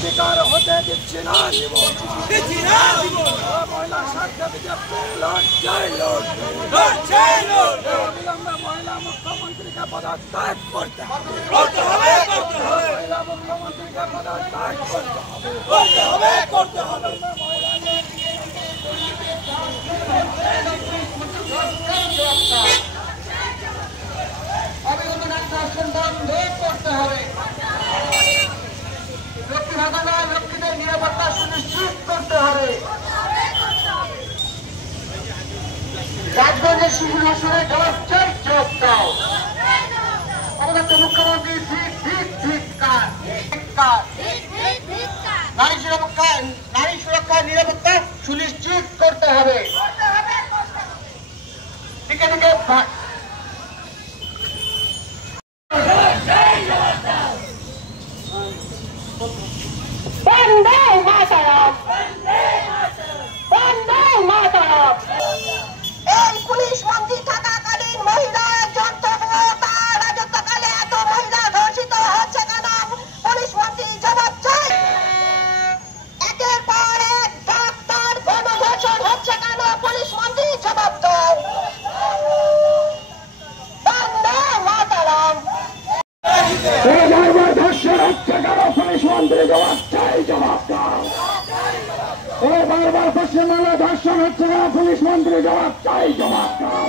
শিকার হতে দিচ্ছি না দিব মহিলা স্বার্থে বিজেপি লড়াই অবিলম্বে মহিলা মুখ্যমন্ত্রীকে পদত্যাগ করতে হবে মহিলা মুখ্যমন্ত্রীকে পদত্যাগ করতে হবে অবিলম্বে ধর্ষণ বন্ধ করতে হবে। লক্ষ্মী ভাঙানো লক্ষ্মীদের নিরাপত্তা সুনিশ্চিত করতে হবে। রাজগঞ্জের শিশু ধর্ষণের জবাব চাই, জবাব দাও। অবগত মুখ্যমন্ত্রী নারী সুরক্ষা নিরাপত্তা সুনিশ্চিত করতে হবে। দিকে দিকে পুলিশ মন্ত্রী থাকাকালীন মহিলা তার রাজত্বকালে এত মহিলা ধর্ষিত হচ্ছে কেন? পুলিশ মন্ত্রী জবাব চাই। একের পর এক ডাক্তার গণধর্ষণ হচ্ছে কেন? পুলিশ মন্ত্রী জবাব দাও। বন্দে মাতরম। ধর্ষণ হচ্ছে কেন? পুলিশ মন্ত্রী জবাব চাই, জবাব দাও। বারবার পশ্চিমবাংলায় ধর্ষণ হচ্ছে কেন? পুলিশ মন্ত্রী জবাব চাই, জবাব দাও।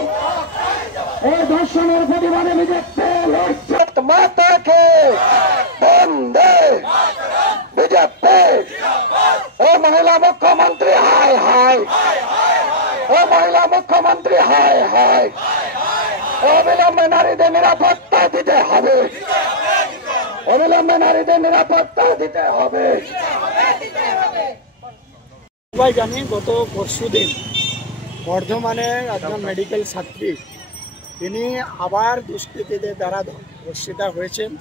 এই ধর্ষণের প্রতিবাদে বিজেপি লড়ছে। মাতাকে বন্দে বিজেপি। ও মহিলা মুখ্যমন্ত্রী হায় হায়, ও মহিলা মুখ্যমন্ত্রী হায় হায়। অবিলম্বে নারীদের নিরাপত্তা দিতে হবে, অবিলম্বে নারীদের নিরাপত্তা দিতে হবে। সবাই জানি গত পরশুদিন বর্ধমানের একজন মেডিকেল ছাত্রী তিনি আবার দুষ্কৃতীদের দ্বারা ধর্ষিতা হয়েছেন।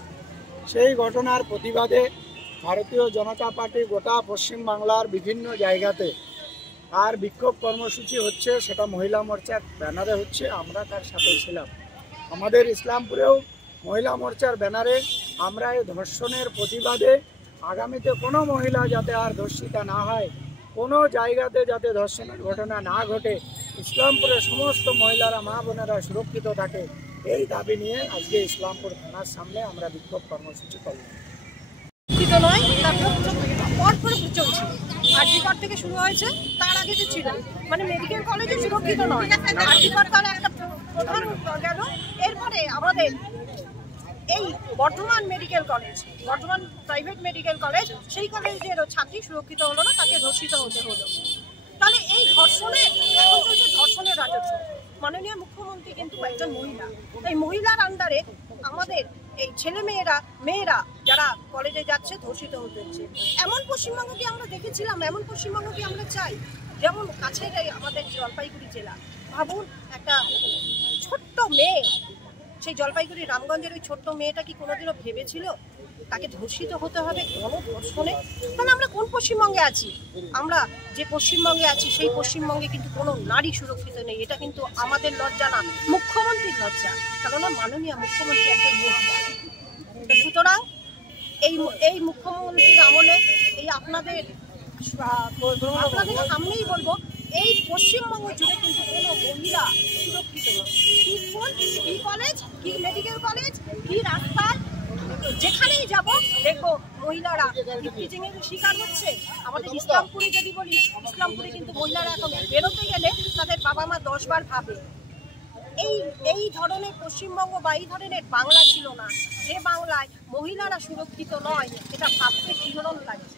সেই ঘটনার প্রতিবাদে ভারতীয় জনতা পার্টি গোটা পশ্চিমবাংলার বিভিন্ন জায়গাতে আর বিক্ষোভ কর্মসূচি হচ্ছে, সেটা মহিলা মোর্চার ব্যানারে হচ্ছে। আমরা তার সাথে ছিলাম। আমাদের ইসলামপুরেও মহিলা মোর্চার ব্যানারে আমরা এই ধর্ষণের প্রতিবাদে আগামীতে কোনো মহিলা যাতে আর ধর্ষিতা না হয়, কোনো জায়গাতে যাতে ধর্ষণের ঘটনা না ঘটে, ইসলামপুরের সমস্ত মহিলারা মা বোনেরা সুরক্ষিত থাকে, এই দাবি নিয়ে আজকে ইসলামপুর থানার সামনে আমরা বিক্ষোভ কর্মসূচি করলাম। নয়, পরপর চলছে। আরজিকর থেকে শুরু হয়েছে, তার আগে যে ছিল মানে মেডিকেল কলেজে সুরক্ষিত নয়, আরজিকর তার একটা প্রধান গেল। এরপরে আমাদের এই Bardhaman medical college, Bardhaman private medical college, সেই কলেজের ছাত্রী সুরক্ষিত হলো না, তাকে ধর্ষিত হতে হলো। তাহলে এই ধর্ষণের এখন চলছে ধর্ষণের রাজত্ব। মাননীয় মুখ্যমন্ত্রী কিন্তু একজন মহিলা, এই মহিলার আন্ডারে আমাদের এই ছেলে মেয়েরা যারা কলেজে যাচ্ছে ধর্ষিত হচ্ছে। এমন পশ্চিমবঙ্গ কি আমরা দেখেছিলাম? এমন পশ্চিমবঙ্গ কি আমরা চাই? যেমন কাছে আমাদের জলপাইগুড়ি জেলা, ভাবুন একটা ছোট্ট মেয়ে, সেই জলপাইগুড়ি রামগঞ্জের ওই ছোট্ট মেয়েটা কি কোনোদিনও ভেবেছিল তাকে ধর্ষিত হতে হবে গণধর্ষণে? তাহলে আমরা কোন পশ্চিমবঙ্গে আছি? আমরা যে পশ্চিমবঙ্গে আছি সেই পশ্চিমবঙ্গে কিন্তু কোনো নারী সুরক্ষিত নেই। এটা কিন্তু আমাদের লজ্জা না, মুখ্যমন্ত্রীর লজ্জা, কেননা মাননীয় মুখ্যমন্ত্রী একজন মহিলা। সুতরাং এই মুখ্যমন্ত্রীর আমলে এই আপনাদের সামনেই বলবো, এই পশ্চিমবঙ্গ জুড়ে কিন্তু কোনো মহিলা সুরক্ষিত নয়। কি স্কুল, কি কলেজ, কি মেডিকেল কলেজ, কি রাস্তায়, যেখানেই যাব দেখবো মহিলারা টিচিংয়ের শিকার হচ্ছে। আমাদের ইসলামপুরে যদি বলি, ইসলামপুরে কিন্তু মহিলারা এখন বেরোতে গেলে তাদের বাবা মা 10 বার ভাবে। এই ধরনের পশ্চিমবঙ্গ বা এই ধরনের বাংলা ছিল না, যে বাংলায় মহিলারা সুরক্ষিত নয়, এটা ভাবতে শিহরণ লাগে।